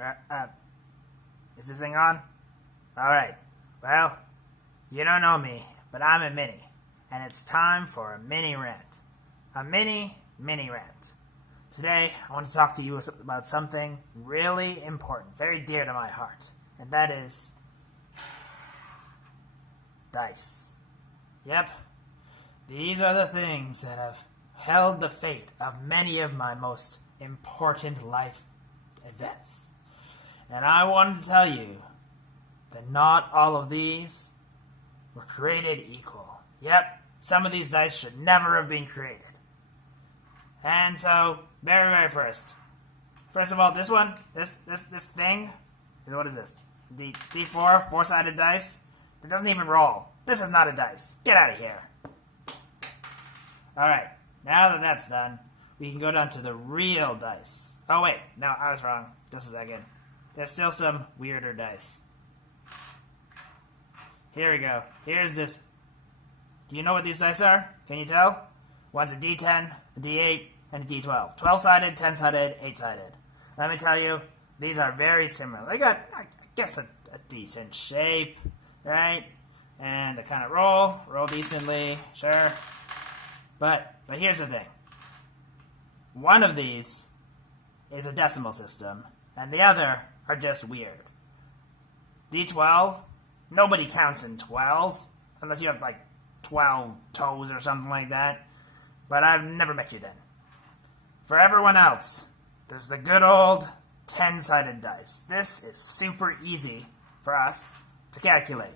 Uh, uh, is this thing on? Alright. Well, you don't know me, but I'm a Mini. And it's time for a mini rant. A mini rant. Today, I want to talk to you about something really important, very dear to my heart. And that is dice. Yep. These are the things that have held the fate of many of my most important life events. And I wanted to tell you that not all of these were created equal. Yep, some of these dice should never have been created. And so, very first of all, this one, this thing, what is this? D4, four-sided dice. It doesn't even roll. This is not a dice. Get out of here. Alright, now that that's done, we can go down to the real dice. Oh wait, no, I was wrong. Just a second. There's still some weirder dice. Here we go. Here's this. Do you know what these dice are? Can you tell? One's a D10, a D8, and a D12. 12-sided, 10-sided, 8-sided. Let me tell you, these are very similar. They got, I guess, a decent shape, right? And they kind of roll decently, sure. But here's the thing. One of these is a decimal system, and the other are just weird. D12, nobody counts in 12s, unless you have like 12 toes or something like that. But I've never met you then. For everyone else, there's the good old 10-sided dice. This is super easy for us to calculate.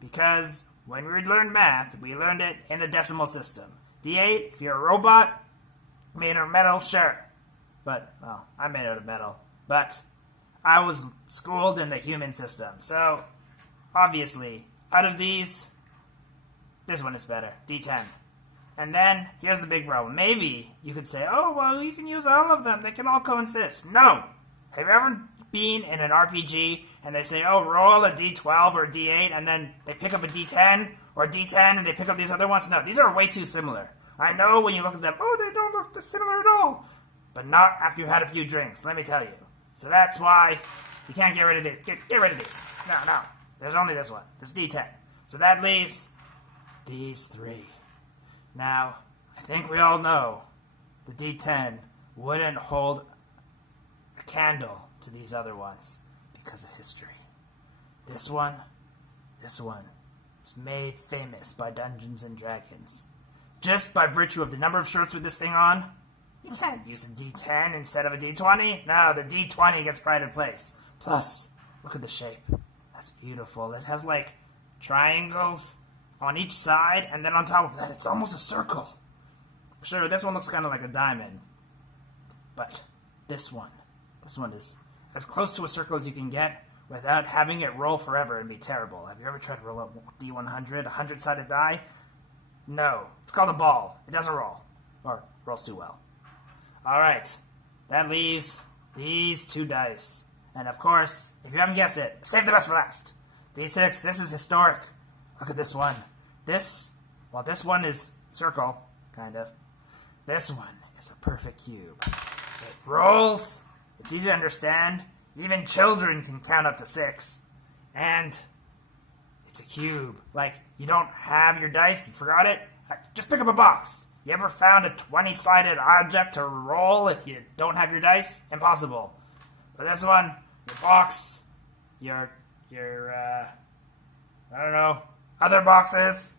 Because when we learned math, we learned it in the decimal system. D8, if you're a robot, made out of metal, sure. But, well, I'm made out of metal. But I was schooled in the human system. So, obviously, out of these, this one is better. D10. And then, here's the big problem. Maybe you could say, oh, well, you can use all of them. They can all coexist. No! Have you ever been in an RPG and they say, oh, roll a D12 or D8, and then they pick up a D10 or D10 and they pick up these other ones? No, these are way too similar. I know when you look at them, oh, they don't look similar at all. But not after you've had a few drinks, let me tell you. So that's why you can't get rid of these. Get rid of these. No. There's only this one. There's D10. So that leaves these three. Now, I think we all know the D10 wouldn't hold a candle to these other ones because of history. This one was made famous by Dungeons and Dragons. Just by virtue of the number of shirts with this thing on, you can't use a D10 instead of a D20. No, the D20 gets pride in place. Plus, look at the shape. That's beautiful. It has like triangles on each side, and then on top of that, it's almost a circle. Sure, this one looks kind of like a diamond. But this one is as close to a circle as you can get without having it roll forever and be terrible. Have you ever tried to roll a D100, a 100-sided die? No. It's called a ball. It doesn't roll. Or rolls too well. Alright. That leaves these two dice. And of course, if you haven't guessed it, save the best for last. D6, this is historic. Look at this one. This one is circle, kind of. This one is a perfect cube. It rolls. It's easy to understand. Even children can count up to 6. And it's a cube. Like, you don't have your dice, you forgot it? Just pick up a box. You ever found a 20-sided object to roll if you don't have your dice? Impossible. But this one, your box, your I don't know, other boxes,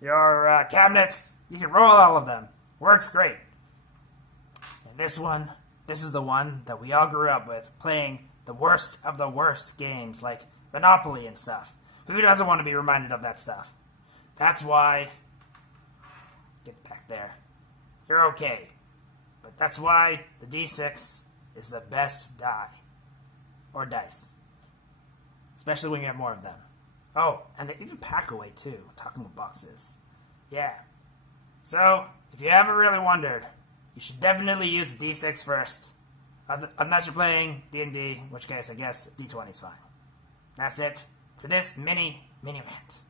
your cabinets, you can roll all of them. Works great. And this one, this is the one that we all grew up with, playing the worst of the worst games, like Monopoly and stuff. Who doesn't want to be reminded of that stuff? That's why... Get back there. You're okay. But that's why the D6 is the best die. Or dice. Especially when you have more of them. Oh, and they even pack away too, talking about boxes. Yeah. So, if you ever really wondered, you should definitely use D6 first. Unless you're playing D&D, in which case I guess D20 is fine. That's it for this mini rant.